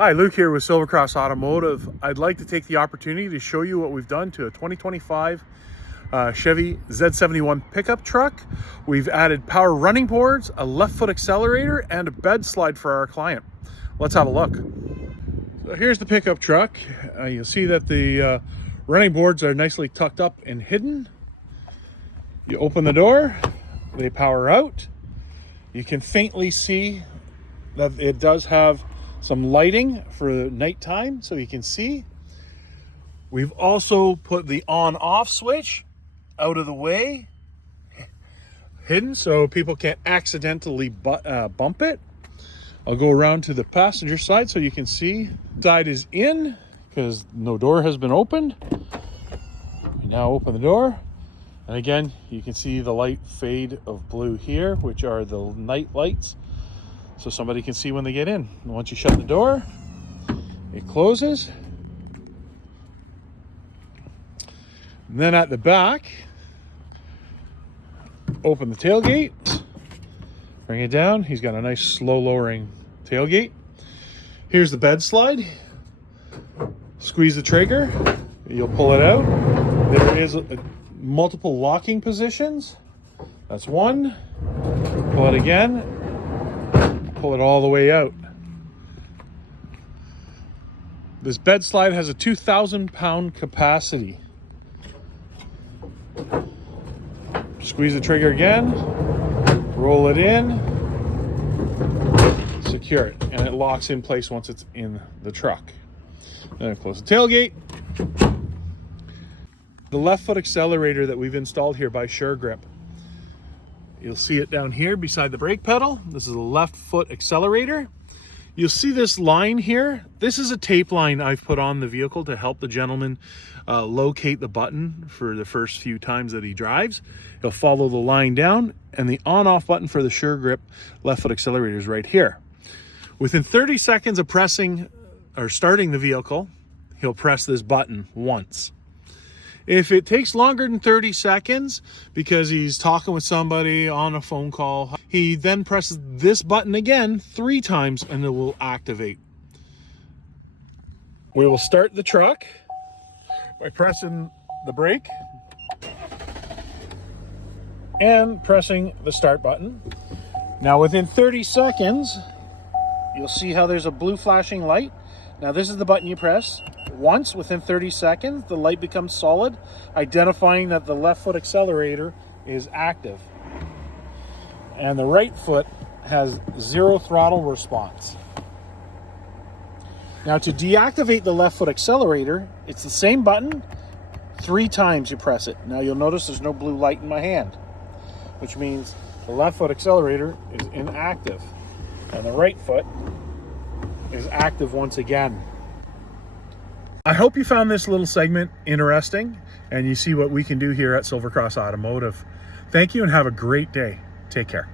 Hi, Luke here with Silvercross Automotive. I'd like to take the opportunity to show you what we've done to a 2025 Chevy Z71 pickup truck. We've added power running boards, a left foot accelerator, and a bed slide for our client. Let's have a look. So here's the pickup truck. You'll see that the running boards are nicely tucked up and hidden. You open the door, they power out. You can faintly see that it does have some lighting for nighttime so you can see. We've also put the on-off switch out of the way, hidden so people can't accidentally bump it. I'll go around to the passenger side so you can see. Side is in because no door has been opened. We now open the door, and again you can see the light fade of blue here, which are the night lights, so somebody can see when they get in. And once you shut the door, it closes. And then at the back, open the tailgate, bring it down. He's got a nice slow lowering tailgate. Here's the bed slide. Squeeze the trigger, you'll pull it out. There is multiple locking positions. That's one. Pull it again. Pull it all the way out. This bed slide has a 2,000 pound capacity. Squeeze the trigger again, roll it in, secure it, and it locks in place once it's in the truck. Then close the tailgate. The left foot accelerator that we've installed here by Sure Grip. You'll see it down here beside the brake pedal. This is a left foot accelerator. You'll see this line here. This is a tape line I've put on the vehicle to help the gentleman locate the button for the first few times that he drives. He'll follow the line down, and the on-off button for the Sure Grip left foot accelerator is right here. Within 30 seconds of pressing or starting the vehicle, he'll press this button once. If it takes longer than 30 seconds because he's talking with somebody on a phone call, he then presses this button again 3 times and it will activate. We will start the truck by pressing the brake and pressing the start button. Now within 30 seconds, you'll see how there's a blue flashing light. Now this is the button you press. Once within 30 seconds, the light becomes solid, identifying that the left foot accelerator is active. And the right foot has 0 throttle response. Now to deactivate the left foot accelerator, it's the same button, 3 times you press it. Now you'll notice there's no blue light in my hand, which means the left foot accelerator is inactive. And the right foot is active once again. I hope you found this little segment interesting and you see what we can do here at Silvercross Automotive. Thank you and have a great day. Take care.